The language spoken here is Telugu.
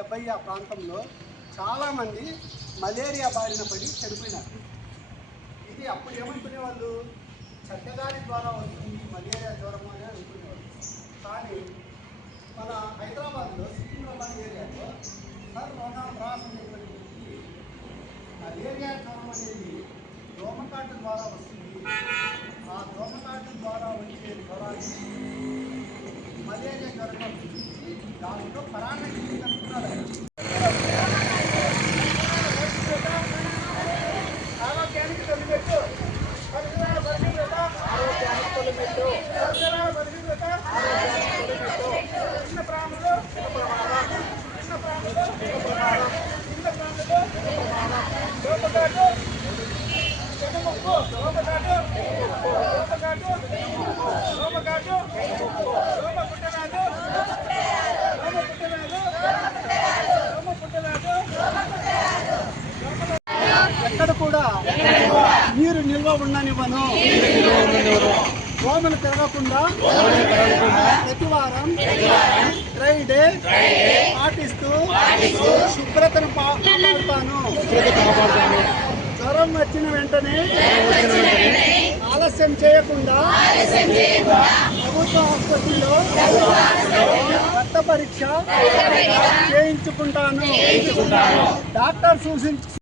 70 ఆ ప్రాంతంలో చాలామంది మలేరియా బారిన పడి చనిపోయినారు. ఇది అప్పుడు ఏమనుకునేవాళ్ళు, చెడ్డగాలి ద్వారా వస్తుంది మలేరియా జ్వరం అని అనుకునేవాళ్ళు. కానీ మన హైదరాబాద్లో సికింద్రాబాద్ ఏరియాలో సర్ రోనాల్డ్ రాస్ అనేటువంటి వ్యక్తి మలేరియా జ్వరం అనేది దోమకాటు ద్వారా వస్తుంది, ఆ దోమకాటు ద్వారా వచ్చే జ్వరాన్ని మలేరియా జ్వరంగా గుర్తించి దాంట్లో పరాన్నగిరి కనుక్కున్నాడు. ఆరోగ్యానికి తొలిమెట్టు, చిన్న ప్రాణులు దోమకాటు, చెడుముక్కు, దోమకాటు, దోమకాటు, దోమ పుట్టనాడు, ఎక్కడ కూడా నీరు నిల్వ ఉండనివ్వను. దోమలు తిరగకుండా ప్రతి వారం డ్రై డే పాటిస్తూ శుభ్రతను కాపాడుతాను. జ్వరం వచ్చిన వెంటనే ఆలస్యం చేయకుండా ప్రభుత్వ ఆసుపత్రిలో రక్త పరీక్ష చేయించుకుంటాను. డాక్టర్ సూచించు